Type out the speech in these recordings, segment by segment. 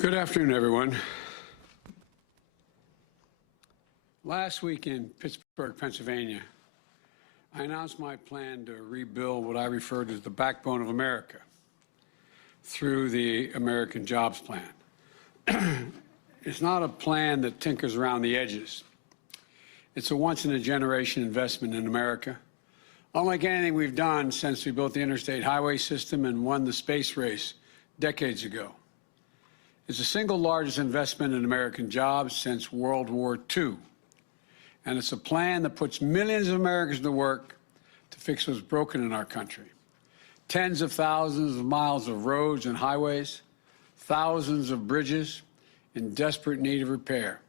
Good afternoon, everyone. Last week in Pittsburgh, Pennsylvania, I announced my plan to rebuild what I refer to as the backbone of America through the American Jobs Plan. It's not a plan that tinkers around the edges. It's a once-in-a-generation investment in America, unlike anything we've done since we built the interstate highway system and won the space race decades ago. It's the single largest investment in American jobs since World War II. And it's a plan that puts millions of Americans to work to fix what's broken in our country. Tens of thousands of miles of roads and highways, thousands of bridges in desperate need of repair.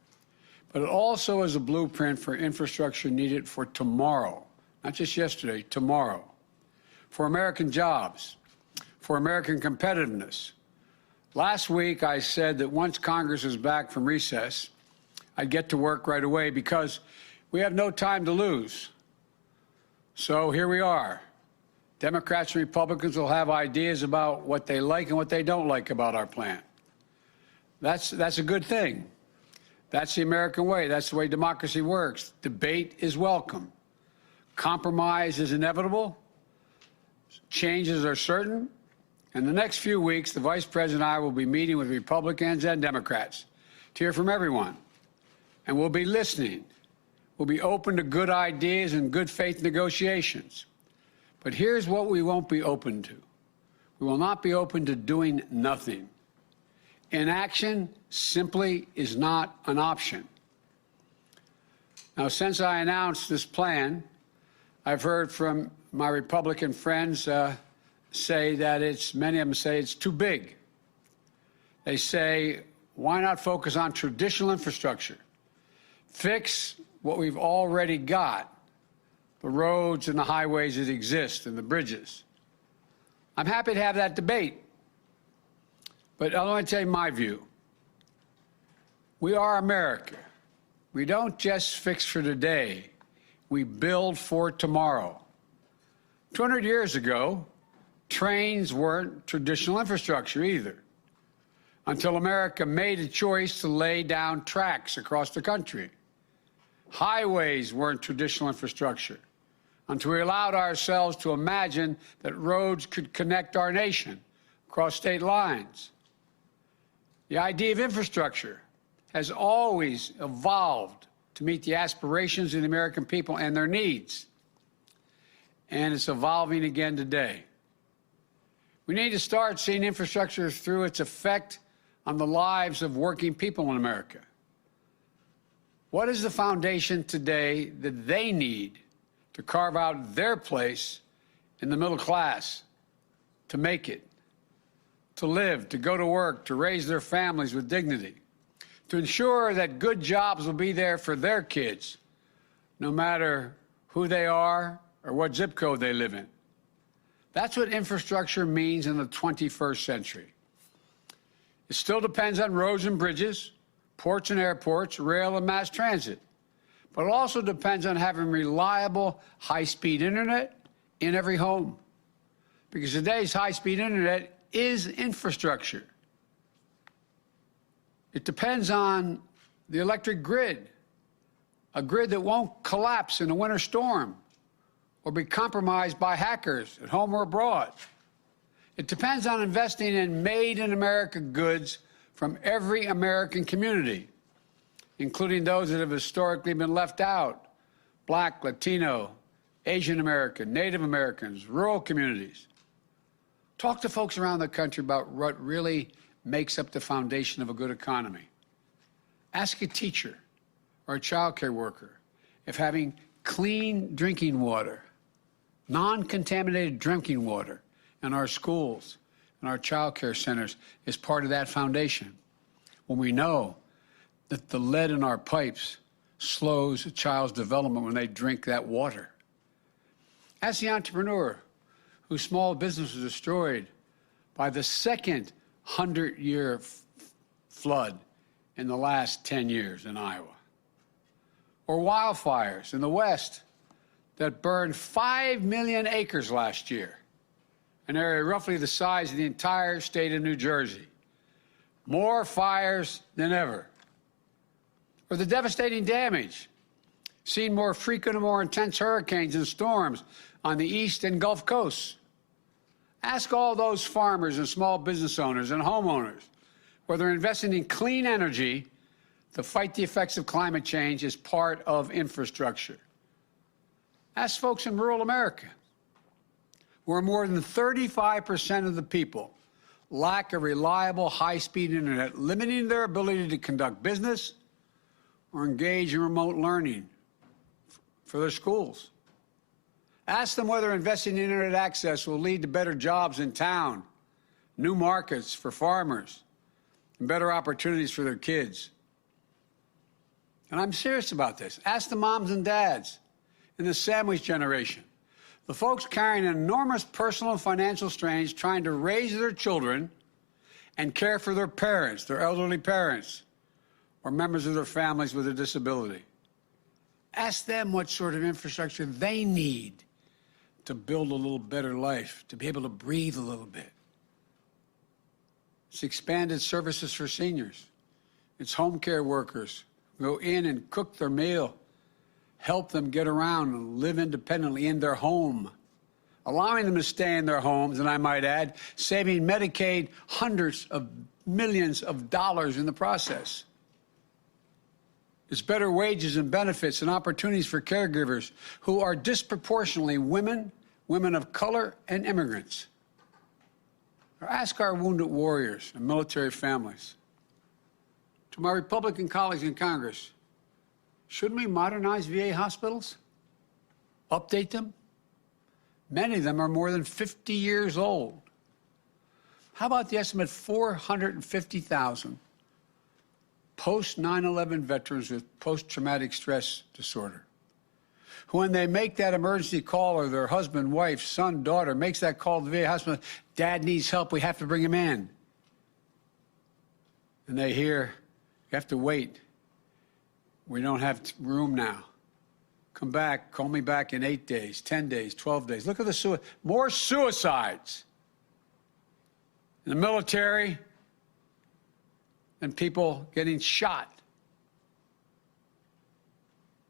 But it also is a blueprint for infrastructure needed for tomorrow, not just yesterday, tomorrow. For American jobs, for American competitiveness. Last week, I said that once Congress is back from recess, I'd get to work right away because we have no time to lose. So here we are. Democrats and Republicans will have ideas about what they like and what they don't like about our plan. That's a good thing. That's the American way. That's the way democracy works. Debate is welcome. Compromise is inevitable. Changes are certain. In the next few weeks, the Vice President and I will be meeting with Republicans and Democrats to hear from everyone. And we'll be listening. We'll be open to good ideas and good faith negotiations. But here's what we won't be open to. We will not be open to doing nothing. Inaction simply is not an option. Now, since I announced this plan, I've heard from my Republican friends say that many of them say it's too big. They say, why not focus on traditional infrastructure? Fix what we've already got, the roads and the highways that exist and the bridges. I'm happy to have that debate, but I want to tell you my view. We are America. We don't just fix for today. We build for tomorrow. 200 years ago, trains weren't traditional infrastructure either, until America made a choice to lay down tracks across the country. Highways weren't traditional infrastructure, until we allowed ourselves to imagine that roads could connect our nation across state lines. The idea of infrastructure has always evolved to meet the aspirations of the American people and their needs, and it's evolving again today. We need to start seeing infrastructure through its effect on the lives of working people in America. What is the foundation today that they need to carve out their place in the middle class, to make it, to live, to go to work, to raise their families with dignity, to ensure that good jobs will be there for their kids, no matter who they are or what zip code they live in? That's what infrastructure means in the 21st century. It still depends on roads and bridges, ports and airports, rail and mass transit. But it also depends on having reliable, high-speed internet in every home. Because today's high-speed internet is infrastructure. It depends on the electric grid, a grid that won't collapse in a winter storm or be compromised by hackers at home or abroad. It depends on investing in made-in-America goods from every American community, including those that have historically been left out: Black, Latino, Asian American, Native Americans, rural communities. Talk to folks around the country about what really makes up the foundation of a good economy. Ask a teacher or a child care worker if having clean drinking water, non-contaminated drinking water in our schools and our child care centers is part of that foundation. When we know that the lead in our pipes slows a child's development when they drink that water. Ask the entrepreneur whose small business was destroyed by the second 100-year flood in the last 10 years in Iowa. Or wildfires in the West that burned 5 million acres last year, an area roughly the size of the entire state of New Jersey. more fires than ever. Or the devastating damage, seen more frequent and more intense hurricanes and storms on the East and Gulf coasts. Ask all those farmers and small business owners and homeowners whether investing in clean energy to fight the effects of climate change is part of infrastructure. Ask folks in rural America, where more than 35% of the people lack a reliable, high-speed internet, limiting their ability to conduct business or engage in remote learning for their schools. Ask them whether investing in internet access will lead to better jobs in town, new markets for farmers, and better opportunities for their kids. And I'm serious about this. Ask the moms and dads in the sandwich generation, the folks carrying enormous personal and financial strains trying to raise their children and care for their parents, their elderly parents, or members of their families with a disability. Ask them what sort of infrastructure they need to build a little better life, to be able to breathe a little bit. It's expanded services for seniors. It's home care workers who go in and cook their meal, help them get around and live independently in their home, allowing them to stay in their homes, and I might add, saving Medicaid hundreds of millions of dollars in the process. It's better wages and benefits and opportunities for caregivers who are disproportionately women, women of color, and immigrants. Or ask our wounded warriors and military families. To my Republican colleagues in Congress, shouldn't we modernize VA hospitals? Update them? Many of them are more than 50 years old. How about the estimate 450,000 post-9/11 veterans with post-traumatic stress disorder, who when they make that emergency call, or their husband, wife, son, daughter makes that call to the VA hospital, Dad needs help, we have to bring him in. And they hear, you have to wait. We don't have room now. Come back, call me back in 8 days, 10 days, 12 days. Look at the more suicides in the military and people getting shot.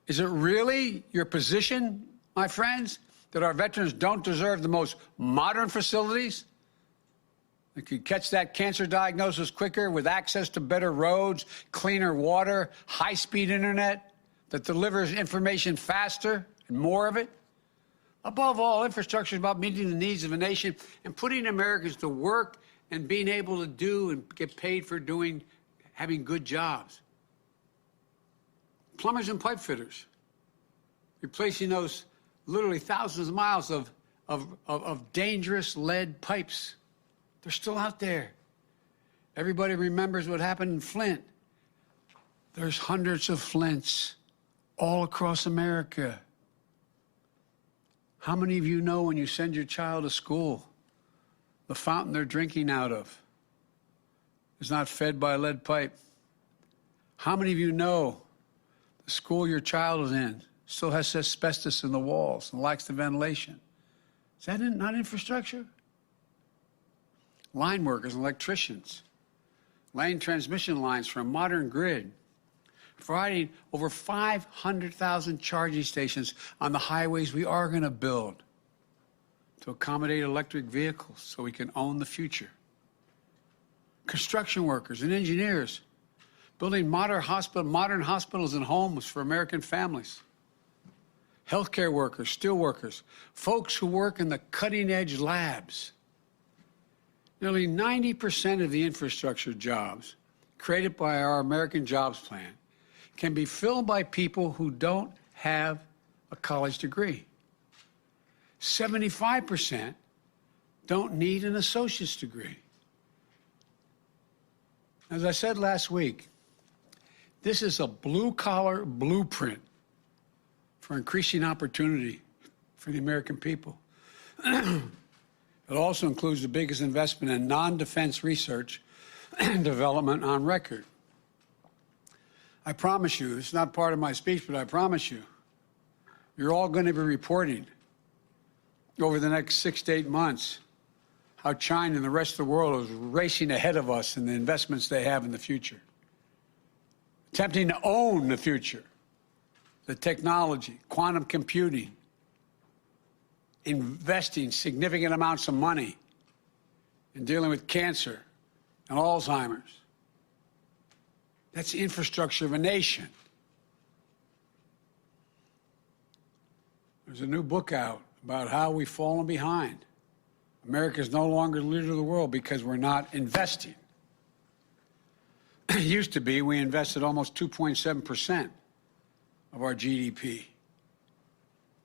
Is it really your position, my friends, that our veterans don't deserve the most modern facilities that could catch that cancer diagnosis quicker, with access to better roads, cleaner water, high-speed internet that delivers information faster and more of it? Above all, infrastructure is about meeting the needs of a nation and putting Americans to work and being able to do and get paid for having good jobs. Plumbers and pipe fitters, replacing those literally thousands of miles of dangerous lead pipes. They're still out there. Everybody remembers what happened in Flint. There's hundreds of Flints all across America. How many of you know when you send your child to school, the fountain they're drinking out of is not fed by a lead pipe? How many of you know the school your child is in still has asbestos in the walls and lacks the ventilation? Is that not infrastructure? Line workers and electricians laying transmission lines for a modern grid, providing over 500,000 charging stations on the highways we are going to build to accommodate electric vehicles so we can own the future. Construction workers and engineers building modern hospitals and homes for American families. Healthcare workers, steel workers, folks who work in the cutting-edge labs. Nearly 90% of the infrastructure jobs created by our American Jobs Plan can be filled by people who don't have a college degree. 75% don't need an associate's degree. As I said last week, this is a blue-collar blueprint for increasing opportunity for the American people. It also includes the biggest investment in non-defense research and development on record. I promise you, it's not part of my speech, but I promise you, you're all going to be reporting over the next 6 to 8 months how China and the rest of the world is racing ahead of us in the investments they have in the future, attempting to own the future, the technology, quantum computing, investing significant amounts of money in dealing with cancer and Alzheimer's. That's the infrastructure of a nation. There's a new book out about how we've fallen behind. America is no longer the leader of the world because we're not investing. It used to be we invested almost 2.7% of our GDP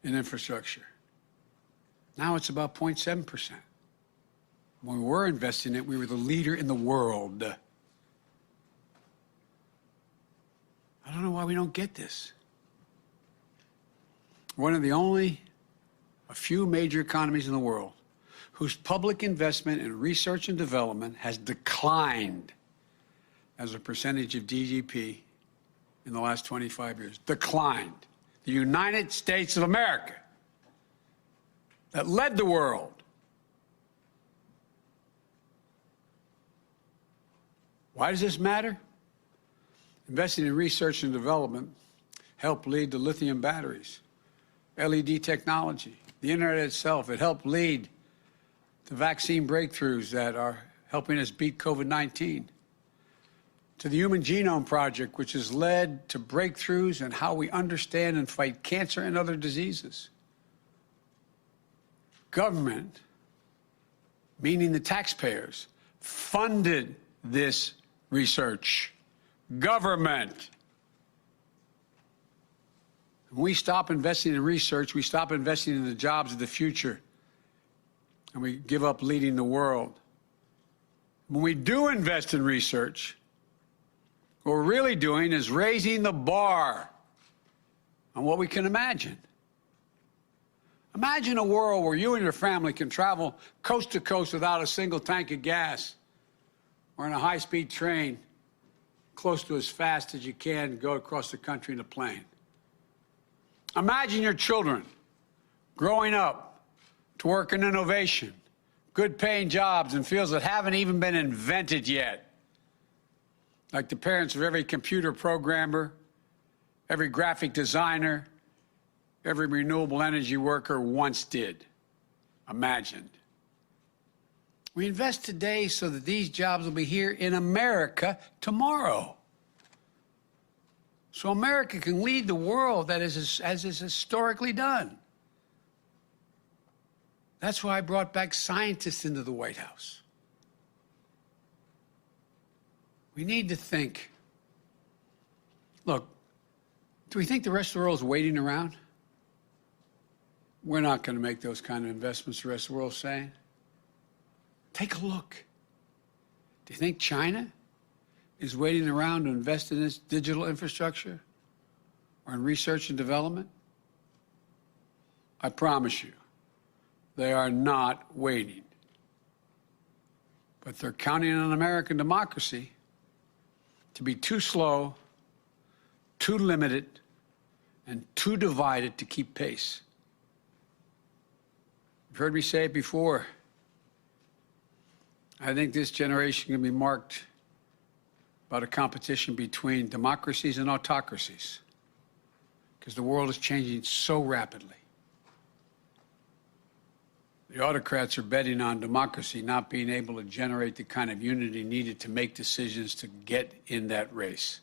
in infrastructure. Now it's about 0.7%. When we were investing it, we were the leader in the world. I don't know why we don't get this. One of a few major economies in the world whose public investment in research and development has declined as a percentage of GDP in the last 25 years. Declined. The United States of America, that led the world. Why does this matter? Investing in research and development helped lead to lithium batteries, LED technology, the internet itself. It helped lead to vaccine breakthroughs that are helping us beat COVID-19, to the Human Genome Project, which has led to breakthroughs in how we understand and fight cancer and other diseases. Government, meaning the taxpayers, funded this research. Government. When we stop investing in research, we stop investing in the jobs of the future, and we give up leading the world. When we do invest in research, what we're really doing is raising the bar on what we can imagine. Imagine a world where you and your family can travel coast to coast without a single tank of gas, or in a high-speed train close to as fast as you can go across the country in a plane. Imagine your children growing up to work in innovation, good-paying jobs in fields that haven't even been invented yet, like the parents of every computer programmer, every graphic designer, every renewable energy worker once did, imagined. We invest today so that these jobs will be here in America tomorrow. So America can lead the world as is historically done. That's why I brought back scientists into the White House. We need to think. Look, do we think the rest of the world is waiting around? We're not going to make those kind of investments the rest of the world is saying. Take a look. Do you think China is waiting around to invest in this digital infrastructure or in research and development? I promise you, they are not waiting. But they're counting on American democracy to be too slow, too limited, and too divided to keep pace. You've heard me say it before. I think this generation can be marked by a competition between democracies and autocracies, because the world is changing so rapidly. The autocrats are betting on democracy not being able to generate the kind of unity needed to make decisions to get in that race.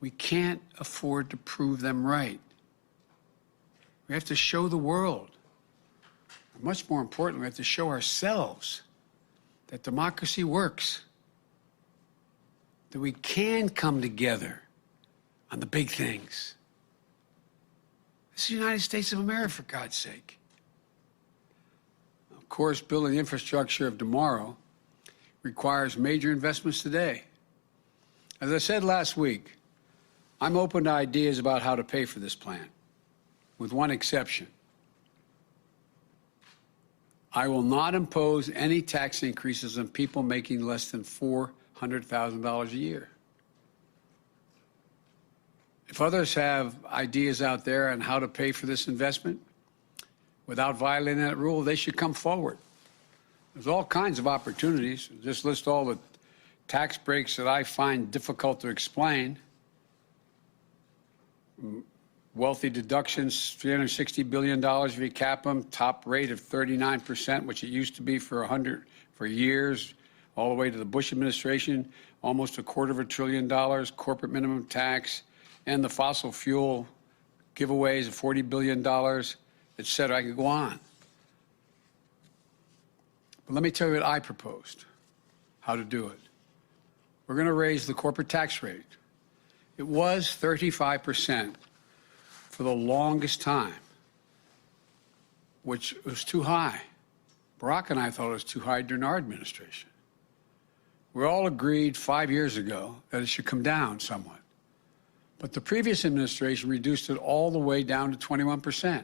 We can't afford to prove them right. We have to show the world. Much more importantly, we have to show ourselves that democracy works, that we can come together on the big things. This is the United States of America, for God's sake. Of course, building the infrastructure of tomorrow requires major investments today. As I said last week, I'm open to ideas about how to pay for this plan, with one exception. I will not impose any tax increases on people making less than $400,000 a year. If others have ideas out there on how to pay for this investment, without violating that rule, they should come forward. There's all kinds of opportunities. Just list all the tax breaks that I find difficult to explain. Wealthy deductions, $360 billion if you cap them, top rate of 39%, which it used to be for years, all the way to the Bush administration, almost $250 billion, corporate minimum tax, and the fossil fuel giveaways of $40 billion, et cetera. I could go on. But let me tell you what I proposed, how to do it. We're going to raise the corporate tax rate. It was 35% for the longest time, which was too high. Barack and I thought it was too high during our administration. We all agreed 5 years ago that it should come down somewhat. But the previous administration reduced it all the way down to 21%.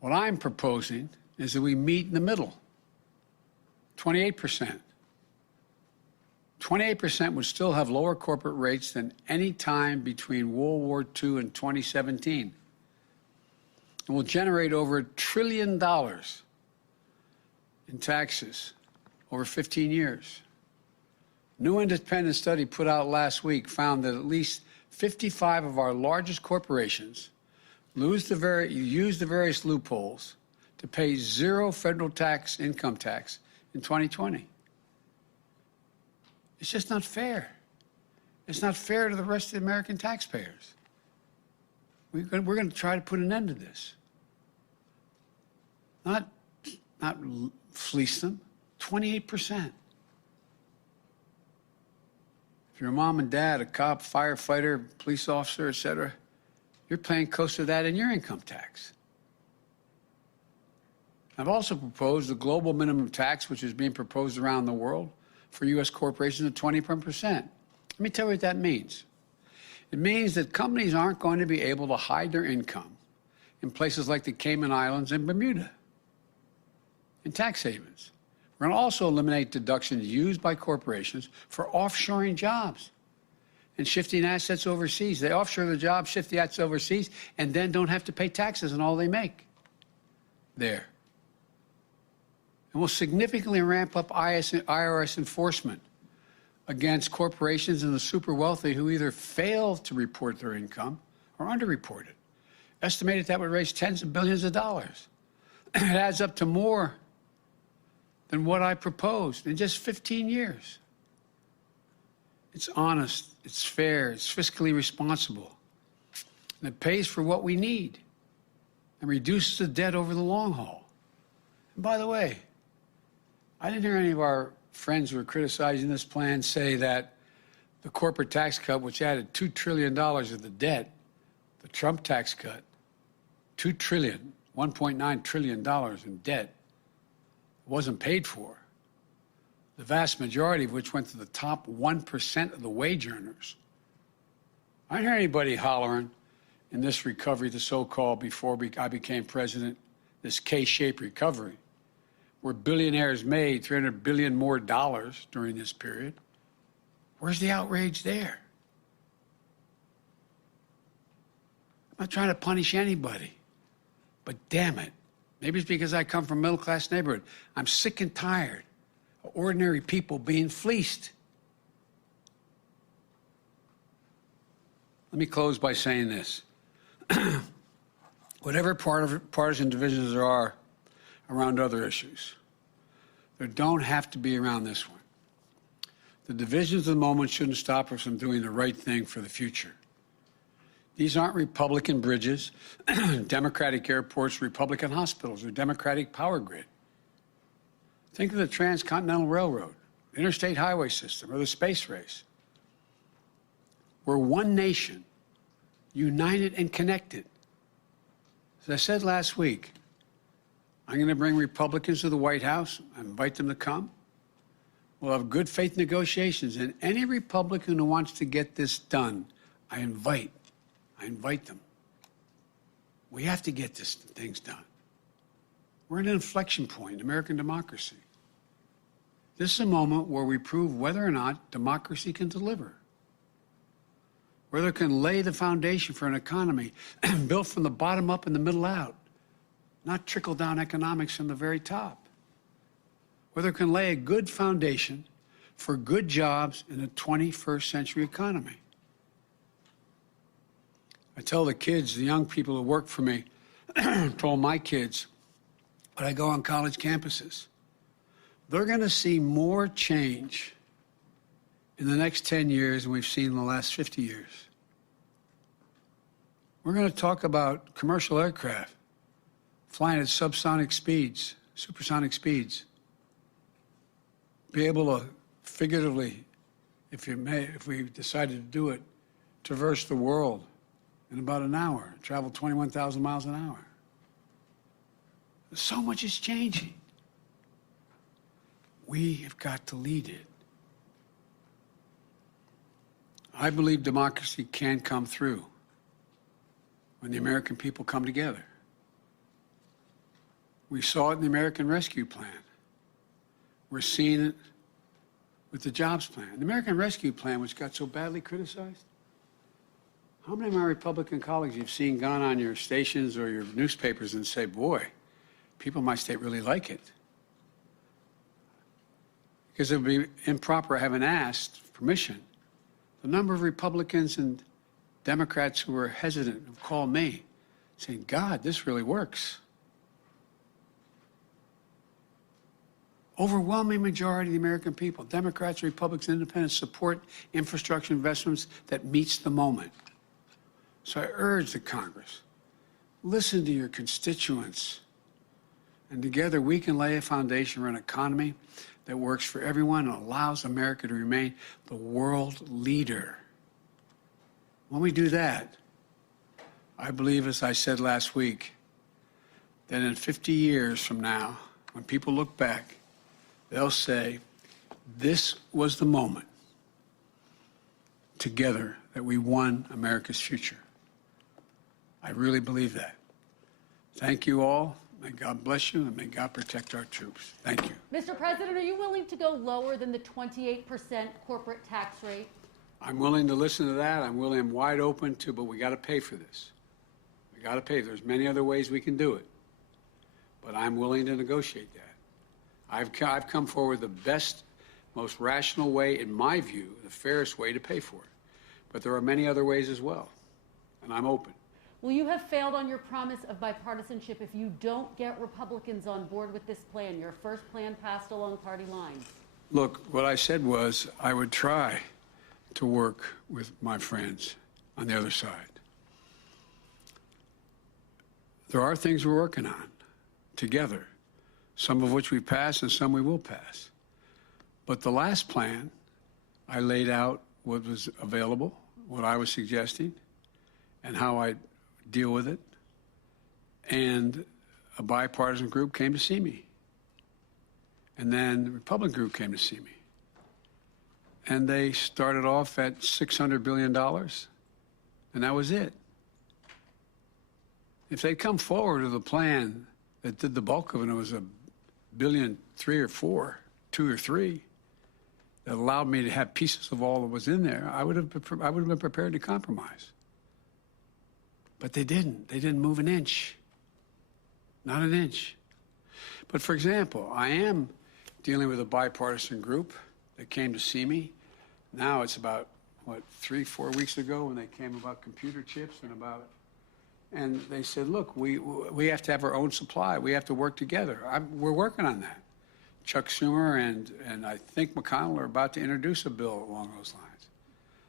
What I'm proposing is that we meet in the middle, 28%. 28% would still have lower corporate rates than any time between World War II and 2017. And will generate over $1 trillion in taxes over 15 years. New independent study put out last week found that at least 55 of our largest corporations use the various loopholes to pay zero federal income tax in 2020. It's just not fair. It's not fair to the rest of the American taxpayers. We're going to try to put an end to this. Not fleece them. 28%. If you're a mom and dad, a cop, firefighter, police officer, et cetera, you're paying close to that in your income tax. I've also proposed a global minimum tax, which is being proposed around the world for U.S. corporations at 21%. Let me tell you what that means. It means that companies aren't going to be able to hide their income in places like the Cayman Islands and Bermuda, in tax havens. We're going to also eliminate deductions used by corporations for offshoring jobs and shifting assets overseas. They offshore the jobs, shift the assets overseas, and then don't have to pay taxes on all they make there. And we'll significantly ramp up IRS enforcement against corporations and the super wealthy who either fail to report their income or underreport it. Estimated that would raise tens of billions of dollars. It adds up to more than what I proposed in just 15 years. It's honest, it's fair, it's fiscally responsible, and it pays for what we need and reduces the debt over the long haul. And by the way, I didn't hear any of our friends who are criticizing this plan say that the corporate tax cut, which added $2 trillion of the debt, the Trump tax cut, $1.9 trillion in debt, wasn't paid for. The vast majority of which went to the top 1% of the wage earners. I didn't hear anybody hollering in this recovery, the so-called, before I became president, this K-shaped recovery, where billionaires made $300 billion more during this period. Where's the outrage there? I'm not trying to punish anybody, but damn it. Maybe it's because I come from a middle-class neighborhood. I'm sick and tired of ordinary people being fleeced. Let me close by saying this. Whatever partisan divisions there are around other issues, there don't have to be around this one. The divisions of the moment shouldn't stop us from doing the right thing for the future. These aren't Republican bridges, Democratic airports, Republican hospitals, or Democratic power grid. Think of the Transcontinental Railroad, interstate highway system, or the space race. We're one nation, united and connected. As I said last week, I'm going to bring Republicans to the White House. I invite them to come. We'll have good faith negotiations, and any Republican who wants to get this done, I invite them. We have to get these things done. We're at an inflection point in American democracy. This is a moment where we prove whether or not democracy can deliver, whether it can lay the foundation for an economy built from the bottom up and the middle out, not trickle-down economics from the very top. Whether it can lay a good foundation for good jobs in a 21st century economy. I tell the kids, the young people who work for me, told my kids, when I go on college campuses, they're going to see more change in the next 10 years than we've seen in the last 50 years. We're going to talk about commercial aircraft flying at subsonic speeds, supersonic speeds. Be able to figuratively, if we decided to do it, traverse the world in about an hour, travel 21,000 miles an hour. So much is changing. We have got to lead it. I believe democracy can come through when the American people come together. We saw it in the American Rescue Plan. We're seeing it with the Jobs Plan. The American Rescue Plan, which got so badly criticized, how many of my Republican colleagues you've seen gone on your stations or your newspapers and say, boy, people in my state really like it? Because it would be improper having asked permission. The number of Republicans and Democrats who were hesitant have called me saying, God, this really works. Overwhelming majority of the American people, Democrats, Republicans, Independents, support infrastructure investments that meets the moment. So I urge the Congress, listen to your constituents, and together we can lay a foundation for an economy that works for everyone and allows America to remain the world leader. When we do that, I believe, as I said last week, that in 50 years from now, when people look back, they'll say, this was the moment together that we won America's future. I really believe that. Thank you all. May God bless you, and may God protect our troops. Thank you. Mr. President, are you willing to go lower than the 28% corporate tax rate? I'm willing to listen to that. I'm wide open to, but we got to pay for this. We got to pay. There's many other ways we can do it, but I'm willing to negotiate that. I've come forward the best, most rational way, in my view, the fairest way to pay for it. But there are many other ways as well, and I'm open. Will you have failed on your promise of bipartisanship if you don't get Republicans on board with this plan, your first plan passed along party lines? Look, what I said was I would try to work with my friends on the other side. There are things we're working on together, some of which we passed and some we will pass. But the last plan, I laid out what was available, what I was suggesting, and how I deal with it. And a bipartisan group came to see me. And then the Republican group came to see me. And they started off at $600 billion, and that was it. If they'd come forward with a plan that did the bulk of it, it was $1.3 billion or $4, 2 or 3, that allowed me to have pieces of all that was in there, I would have been prepared to compromise. But they didn't. They didn't move an inch. Not an inch. But for example, I am dealing with a bipartisan group that came to see me. Now it's about, 3-4 weeks ago when they came about computer chips and they said, look, we have to have our own supply. We have to work together. We're working on that. Chuck Schumer and I think McConnell are about to introduce a bill along those lines.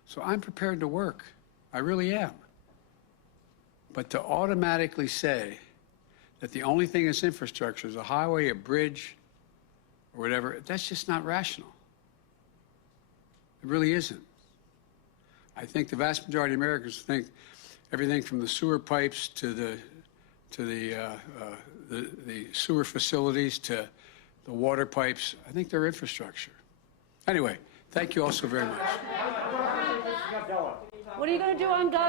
So I'm prepared to work. I really am. But to automatically say that the only thing that's infrastructure is a highway, a bridge, or whatever, that's just not rational. It really isn't. I think the vast majority of Americans think everything from the sewer pipes to the sewer facilities to the water pipes, I think they're infrastructure. Anyway, thank you all so very much. What are you going to do on guns?